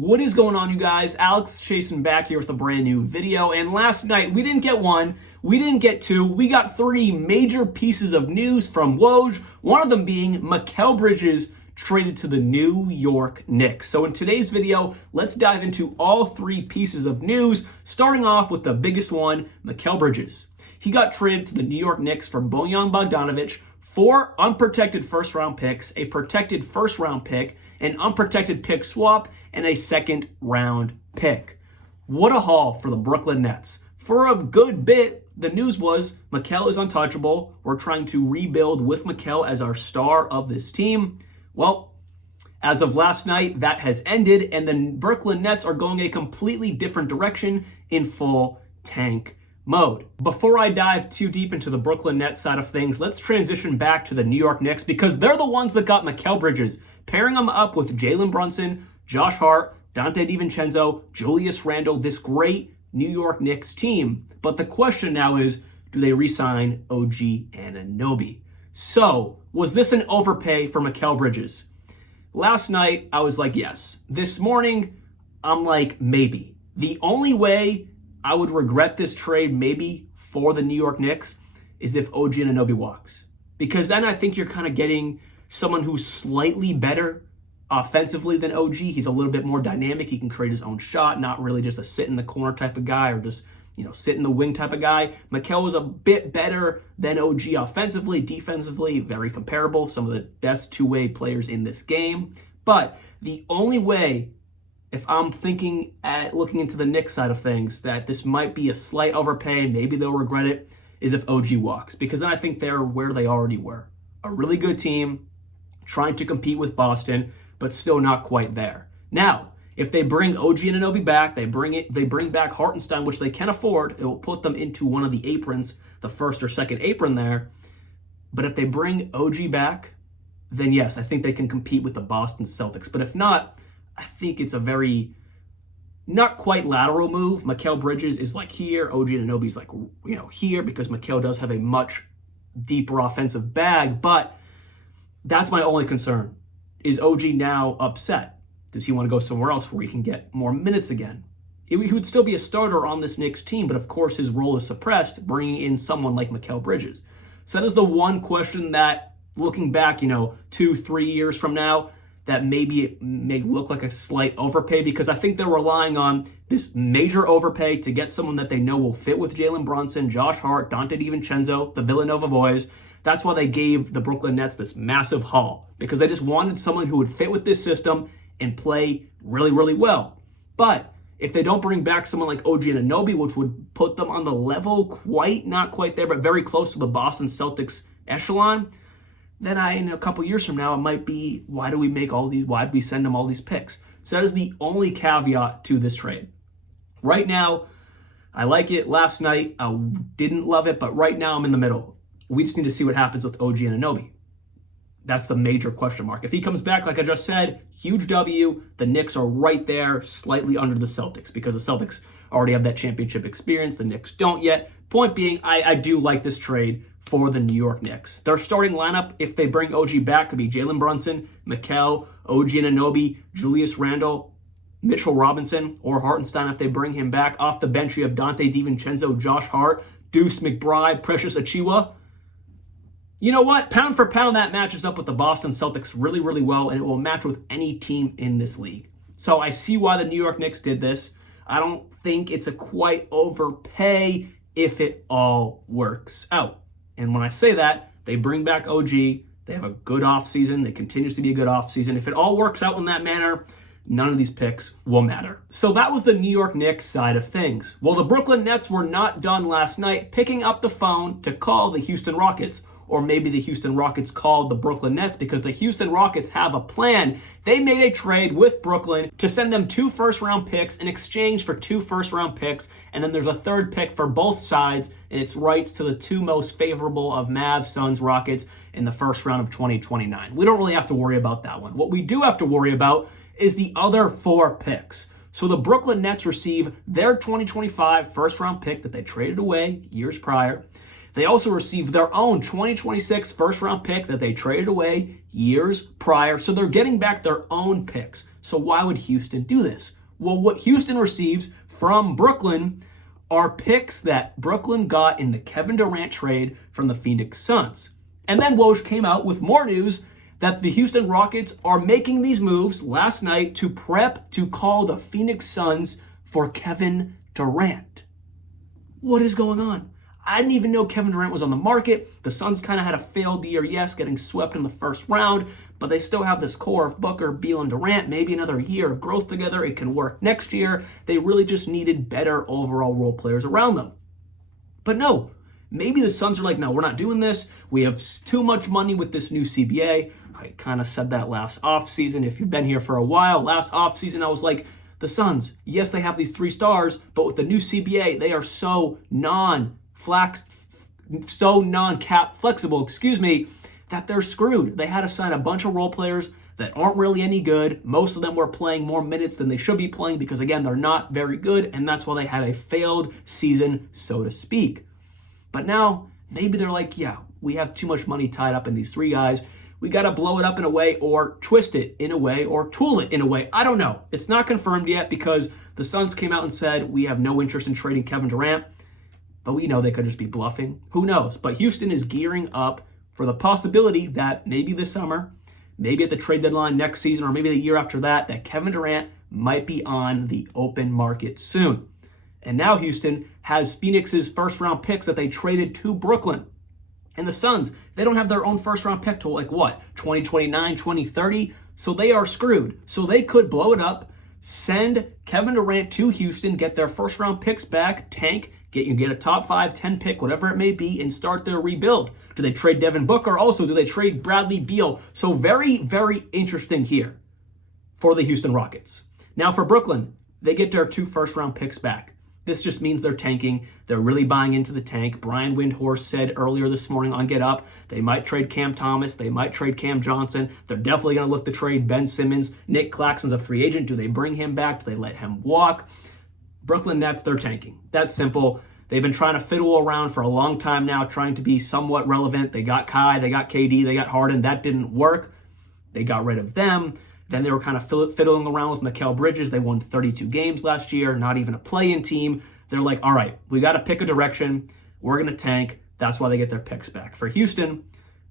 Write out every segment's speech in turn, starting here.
What is going on, you guys? Alex chasing back here with a brand new video. And last night, we didn't get one, we didn't get two, we got three major pieces of news from Woj. One of them being Mikal Bridges traded to the New York Knicks. So in today's video, let's dive into all three pieces of news, starting off with the biggest one, Mikal Bridges. He got traded to the New York Knicks for Bojan Bogdanovic, 4 unprotected first-round picks, a protected first-round pick, an unprotected pick swap, and a second-round pick. What a haul for the Brooklyn Nets. For a good bit, the news was Mikal is untouchable. We're trying to rebuild with Mikal as our star of this team. Well, as of last night, that has ended, and the Brooklyn Nets are going a completely different direction in full tank mode. Before I dive too deep into the Brooklyn Nets side of things, let's transition back to the New York Knicks because they're the ones that got Mikal Bridges, pairing them up with Jalen Brunson, Josh Hart, Donte DiVincenzo, Julius Randle, this great New York Knicks team. But the question now is, do they re-sign OG Anunoby? So, was this an overpay for Mikal Bridges? Last night, I was like, yes. This morning, I'm like, maybe. The only way I would regret this trade maybe for the New York Knicks is if OG Anunoby walks. Because then I think you're kind of getting someone who's slightly better offensively than OG. He's a little bit more dynamic. He can create his own shot, not really just a sit in the corner type of guy or just, sit in the wing type of guy. Mikal was a bit better than OG offensively, defensively, very comparable. Some of the best two-way players in this game. But the only way, if I'm thinking at looking into the Knicks side of things, that this might be a slight overpay, maybe they'll regret it, is if OG walks. Because then I think they're where they already were. A really good team, trying to compete with Boston, but still not quite there. Now, if they bring OG Anunoby back, they bring back Hartenstein, which they can afford. It will put them into one of the aprons, the first or second apron there. But if they bring OG back, then yes, I think they can compete with the Boston Celtics. But if not, I think it's a very not quite lateral move. Mikal Bridges is like here, OG Anunoby's like here because Mikal does have a much deeper offensive bag. But that's my only concern. Is OG now upset? Does he want to go somewhere else where he can get more minutes again? He would still be a starter on this Knicks team, but of course his role is suppressed, bringing in someone like Mikal Bridges. So that is the one question that, looking back, 2-3 years from now, that maybe it may look like a slight overpay because I think they're relying on this major overpay to get someone that they know will fit with Jalen Brunson, Josh Hart, Donte DiVincenzo, the Villanova boys. That's why they gave the Brooklyn Nets this massive haul, because they just wanted someone who would fit with this system and play really, really well. But if they don't bring back someone like OG Anunoby, which would put them on the level, not quite there, but very close to the Boston Celtics echelon, then in a couple years from now, it might be, why do we send them all these picks? So that is the only caveat to this trade. Right now, I like it. Last night, I didn't love it, but right now I'm in the middle. We just need to see what happens with OG Anunoby. That's the major question mark. If he comes back, like I just said, huge W. The Knicks are right there, slightly under the Celtics, because the Celtics already have that championship experience. The Knicks don't yet. Point being, I do like this trade for the New York Knicks. Their starting lineup, if they bring OG back, could be Jalen Brunson, Mikal, OG Anunoby, Julius Randle, Mitchell Robinson, or Hartenstein if they bring him back. Off the bench, you have Donte DiVincenzo, Josh Hart, Deuce McBride, Precious Achiuwa. You know what? Pound for pound, that matches up with the Boston Celtics really, really well, and it will match with any team in this league. So I see why the New York Knicks did this. I don't think it's a quite overpay if it all works out. And when I say that, they bring back OG. They have a good offseason. It continues to be a good offseason. If it all works out in that manner, none of these picks will matter. So that was the New York Knicks side of things. Well, the Brooklyn Nets were not done last night picking up the phone to call the Houston Rockets. Or maybe the Houston Rockets called the Brooklyn Nets because the Houston Rockets have a plan. They made a trade with Brooklyn to send them 2 first-round picks in exchange for 2 first-round picks, and then there's a third pick for both sides, and it's rights to the 2 most favorable of Mavs, Suns, Rockets in the first round of 2029. We don't really have to worry about that one. What we do have to worry about is the other 4 picks. So the Brooklyn Nets receive their 2025 first-round pick that they traded away years prior. They also received their own 2026 first-round pick that they traded away years prior, so they're getting back their own picks. So why would Houston do this? Well, what Houston receives from Brooklyn are picks that Brooklyn got in the Kevin Durant trade from the Phoenix Suns. And then Woj came out with more news that the Houston Rockets are making these moves last night to prep to call the Phoenix Suns for Kevin Durant. What is going on? I didn't even know Kevin Durant was on the market. The Suns kind of had a failed year, yes, getting swept in the first round, but they still have this core of Booker, Beal, and Durant. Maybe another year of growth together. It can work next year. They really just needed better overall role players around them. But no, maybe the Suns are like, no, we're not doing this. We have too much money with this new CBA. I kind of said that last offseason. If you've been here for a while, last offseason I was like, the Suns, yes, they have these 3 stars, but with the new CBA, they are so non-cap flexible, that they're screwed. They had to sign a bunch of role players that aren't really any good. Most of them were playing more minutes than they should be playing because, again, they're not very good, and that's why they had a failed season, so to speak. But now, maybe they're like, yeah, we have too much money tied up in these 3 guys. We got to blow it up in a way or twist it in a way or tool it in a way. I don't know. It's not confirmed yet because the Suns came out and said, we have no interest in trading Kevin Durant. But we know they could just be bluffing. Who knows? But Houston is gearing up for the possibility that maybe this summer, maybe at the trade deadline next season, or maybe the year after that, that Kevin Durant might be on the open market soon. And now Houston has Phoenix's first-round picks that they traded to Brooklyn. And the Suns, they don't have their own first-round pick till 2029, 2030? So they are screwed. So they could blow it up, send Kevin Durant to Houston, get their first-round picks back, tank, get a top 5, 10 pick, whatever it may be, and start their rebuild. Do they trade Devin Booker? Also, do they trade Bradley Beal? So very, very interesting here for the Houston Rockets. Now for Brooklyn, they get their 2 first-round picks back. This just means they're tanking. They're really buying into the tank. Brian Windhorst said earlier this morning on Get Up, they might trade Cam Thomas. They might trade Cam Johnson. They're definitely going to look to trade Ben Simmons. Nick Claxton's a free agent. Do they bring him back? Do they let him walk? Brooklyn Nets, they're tanking. That's simple. They've been trying to fiddle around for a long time now, trying to be somewhat relevant. They got Kai, they got KD, they got Harden. That didn't work. They got rid of them. Then they were kind of fiddling around with Mikal Bridges. They won 32 games last year, not even a play-in team. They're like, all right, we got to pick a direction. We're going to tank. That's why they get their picks back. For Houston,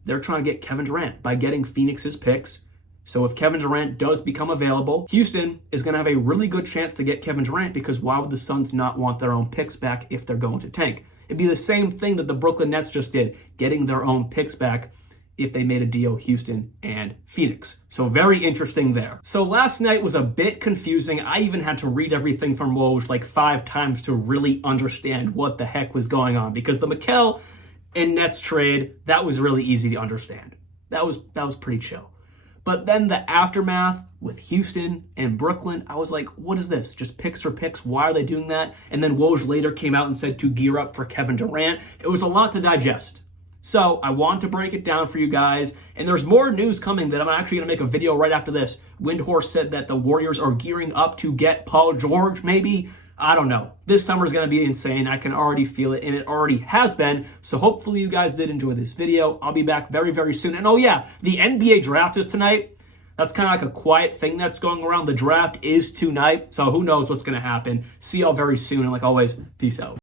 they're trying to get Kevin Durant by getting Phoenix's picks. So if Kevin Durant does become available, Houston is going to have a really good chance to get Kevin Durant because why would the Suns not want their own picks back if they're going to tank? It'd be the same thing that the Brooklyn Nets just did, getting their own picks back if they made a deal, Houston and Phoenix. So very interesting there. So last night was a bit confusing. I even had to read everything from Woj like 5 times to really understand what the heck was going on because the Mikal and Nets trade, that was really easy to understand. That was pretty chill. But then the aftermath with Houston and Brooklyn, I was like, what is this? Just picks for picks? Why are they doing that? And then Woj later came out and said to gear up for Kevin Durant. It was a lot to digest. So I want to break it down for you guys. And there's more news coming that I'm actually going to make a video right after this. Windhorst said that the Warriors are gearing up to get Paul George, maybe. I don't know. This summer is going to be insane. I can already feel it, and it already has been. So hopefully you guys did enjoy this video. I'll be back very, very soon. And oh yeah, the NBA draft is tonight. That's kind of like a quiet thing that's going around. The draft is tonight. So who knows what's going to happen. See y'all very soon. And like always, peace out.